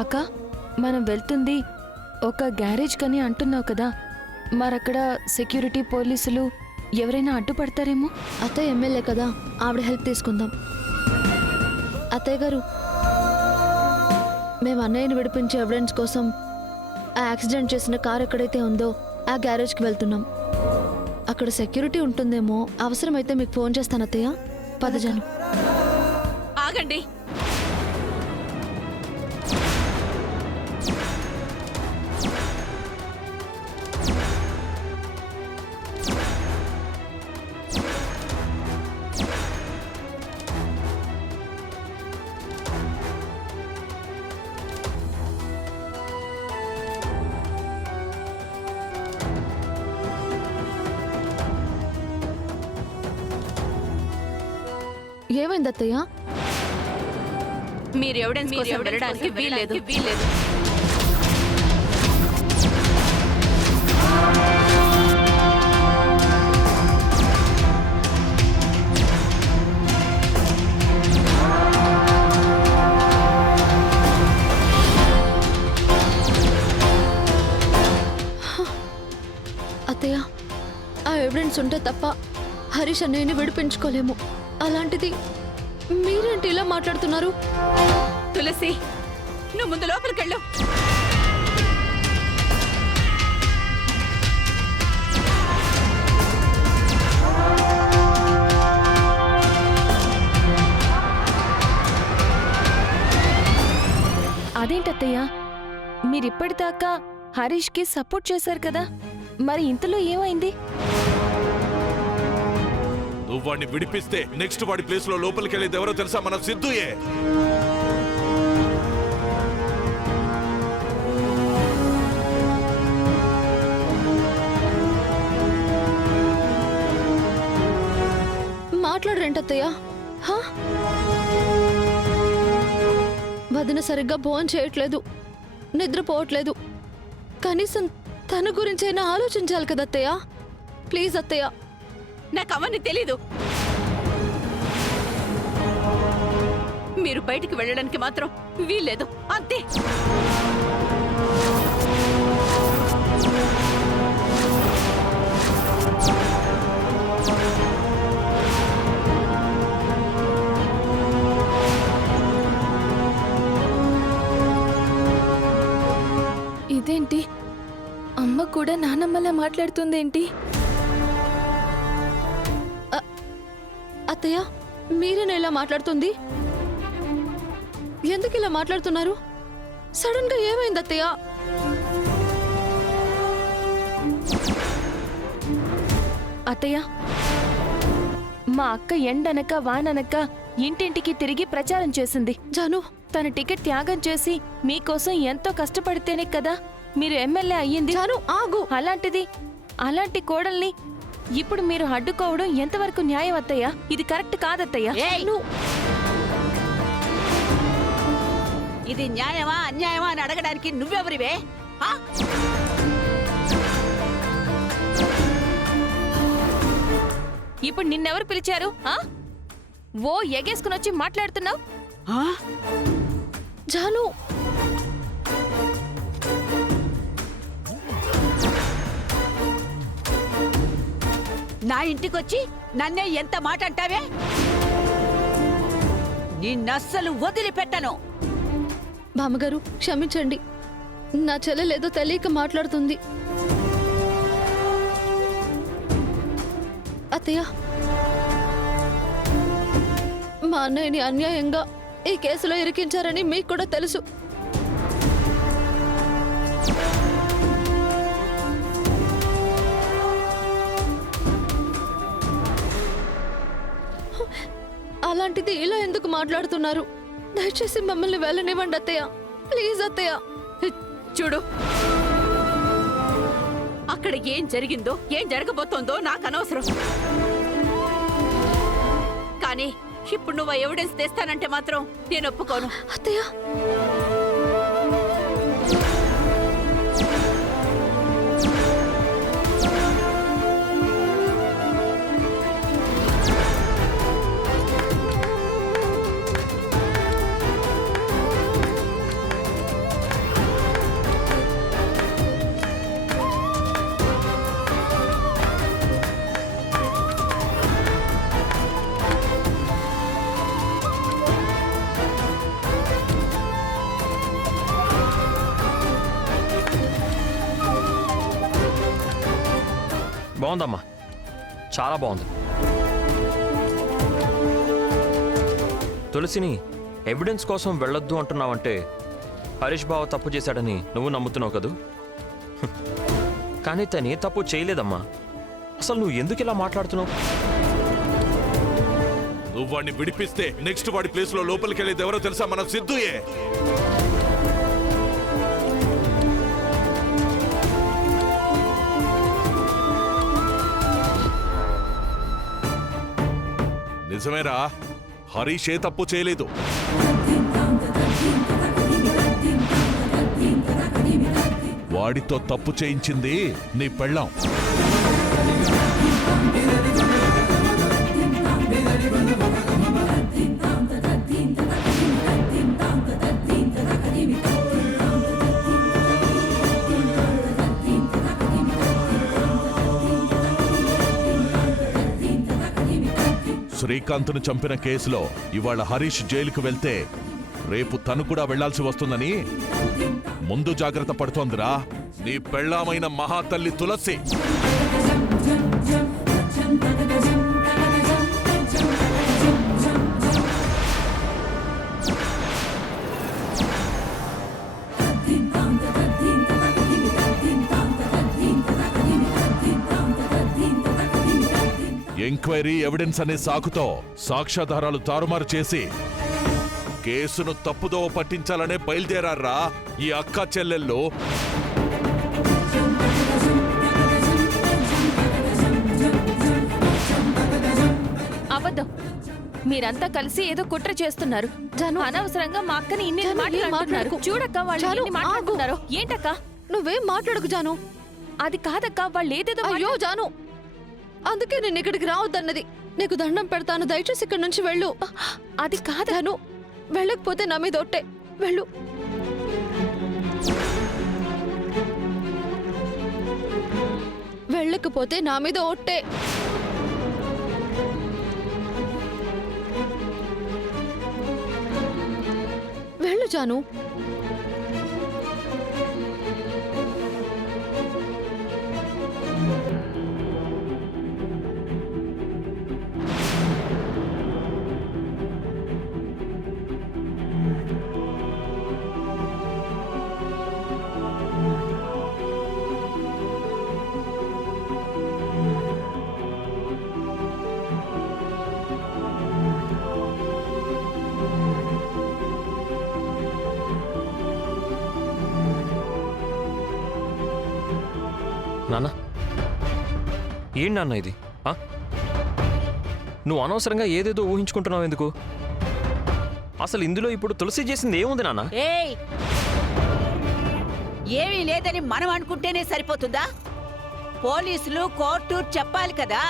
అక్క, మనం వెళ్తుంది ఒక గ్యారేజ్ కని అంటున్నావు కదా, మరక్కడ సెక్యూరిటీ పోలీసులు ఎవరైనా అడ్డుపడతారేమో. అత్తయ్య ఎమ్మెల్యే కదా, ఆవిడ హెల్ప్ తీసుకుందాం. అత్తయ్య గారు, మేము అన్నయ్యని విడిపించే ఎవిడెన్స్ కోసం ఆ యాక్సిడెంట్ చేసిన కార్ ఎక్కడైతే ఉందో ఆ గ్యారేజ్కి వెళ్తున్నాం. అక్కడ సెక్యూరిటీ ఉంటుందేమో, అవసరమైతే మీకు ఫోన్ చేస్తాను అత్తయ్య. పదజాను. ఆగండి. ఏమైంది అత్తయ్య? మీరు ఎవిడెన్స్ కోసం వెళ్ళడానికి వీల్లేదు. అత్తయ్య, ఆ ఎవిడెన్స్ ఉంటే తప్ప హరీష్ అన్నయ్యని విడిపించుకోలేము. అలాంటిది మీరేంటి ఇలా మాట్లాడుతున్నారు? తులసి, నువ్వు ముందు లోపలికెళ్ళు. అదేంటత్తయ్య, మీరిప్పటిదాకా హరీష్కి సపోర్ట్ చేశారు కదా, మరి ఇంతలో ఏమైంది? నువ్వు వాడిని విడిపిస్తే నెక్స్ట్ వాడి ప్లేస్ లో లోపలికి వెళ్ళేది ఎవరో తెలుసా? మన సిద్ధుయే. మాట్లాడరేంటత్తయ్య? వదిన సరిగ్గా భోజనం చేయట్లేదు, నిద్రపోవట్లేదు. కనీసం తన గురించైనా ఆలోచించాలి కదా అత్తయ్య. ప్లీజ్ అత్తయ్య. నాకు అవన్నీ తెలీదు. మీరు బయటికి వెళ్ళడానికి మాత్రం వీల్లేదు, అంతే. ఇదేంటి, అమ్మ కూడా నానమ్మలా మాట్లాడుతుందేంటి? అత్తయ్య, మీరేనా ఇలా మాట్లాడుతుంది? ఎందుకు ఇలా మాట్లాడుతున్నారు? సడన్ గా ఏమైంది అత్తయ్య? అత్తయ్య, మా అక్క ఎండనక వాననక ఇంటింటికి తిరిగి ప్రచారం చేసింది. జాను, తన టికెట్ త్యాగం చేసి మీకోసం ఎంతో కష్టపడితేనే కదా మీరు ఎమ్మెల్యే అయ్యింది. జాను ఆగు. అలాంటి కోడల్ని ఇప్పుడు మీరు అడ్డుకోవడం ఎంతవరకు న్యాయం అత్తయ్య? ఇది కరెక్ట్ కాదత్తయ్య. ఇది న్యాయమా అన్యాయమా అని అడగడానికి నువ్వెవరివే? ఇప్పుడు నిన్నెవరు పిలిచారు? ఓ ఎగేసుకుని వచ్చి మాట్లాడుతున్నావు. జాను, నా ఇంటికొచ్చి నన్నే ఎంత మాట అంటావే? నిన్నస్సలు వదిలిపెట్టను. బామ్మగారు క్షమించండి, నా చెల్లెలేదో తెలియక మాట్లాడుతుంది. అత్తయ్య, మా అన్నయ్యని అన్యాయంగా ఈ కేసులో ఇరికించారని మీకు కూడా తెలుసు. అలాంటిది ఇలా ఎందుకు మాట్లాడుతున్నారు? దయచేసి మమ్మల్ని వెళ్ళనివ్వండి అత్తయ్య, ప్లీజ్ అత్తయ్య. చూడు, అక్కడ ఏం జరిగిందో ఏం జరగబోతోందో నాకు అనవసరం. కానీ ఇప్పుడు నువ్వు ఎవిడెన్స్ తెస్తానంటే మాత్రం నేను ఒప్పుకోను. అత్తయ్య, బాగుందమ్మా, చాలా బాగుంది. తులసిని ఎవిడెన్స్ కోసం వెళ్ళొద్దు అంటున్నావంటే హరీష్ బావ తప్పు చేశాడని నువ్వు నమ్ముతున్నావు కదూ? కానీ తనే తప్పు చేయలేదమ్మా. అసలు నువ్వు ఎందుకు ఇలా మాట్లాడుతున్నావు? నువ్వు వాడిని విడిపిస్తే నెక్స్ట్ వాడి ప్లేస్ లో లోపలికి వెళ్ళేది ఎవరో తెలుసా? మన సిద్ధుయే. నిజమేరా, హరీష్ ఏ తప్పు చేయలేదు. వాడితో తప్పు చేయించింది నీ పెళ్ళాం. శ్రీకాంత్ను చంపిన కేసులో ఇవాళ హరీష్ జైలుకు వెళ్తే రేపు తను కూడా వెళ్లాల్సి వస్తుందని ముందు జాగ్రత్త పడుతోందిరా నీ పెళ్ళామైన మహాతల్లి తులసి. ఎంక్వైరీ ఎవిడెన్స్ అనే సాకుతో సాక్ష్యాధారాలు తారుమారు చేసి కేసును తప్పుదోవ పట్టించాలనే బయలుదేరారా ఈ అక్క చెల్లెళ్ళు. అబద్ధం. మీరంతా కలిసి ఏదో కుట్ర చేస్తున్నారు. జాను, అనవసరంగా మా అక్కని ఇన్ని జాను, మాటలు ఏం అంటున్నారు. మాట్లాడకు. చూడక్క వాళ్ళు జాను, ఎన్ని మాట్లాడుతున్నారు. ఏంటక్క? నువ్వేం మాట్లాడకు జాను. అది కాదక్క, వాళ్ళు ఏదేదో అయ్యో జాను, అందుకే నేను ఇక్కడికి రావద్దన్నది. నీకు దండం పెడతాను, దయచేసి ఇక్కడ నుంచి వెళ్ళు. అది కాదు. జాను, వెళ్ళకపోతే నా మీద ఒట్టే. వెళ్ళు. వెళ్ళకపోతే నా మీద ఒట్టే. వెళ్ళు జాను. నాన్న, ఏంటి నాన్న ఇది? నువ్వు అనవసరంగా ఏదేదో ఊహించుకుంటున్నావు ఎందుకు? అసలు ఇందులో ఇప్పుడు తులసి చేసింది ఏముంది నాన్న? ఏయ్, ఏమీ లేదని మనం అనుకుంటేనే సరిపోతుందా? పోలీసులు కోర్టు చెప్పాలి కదా.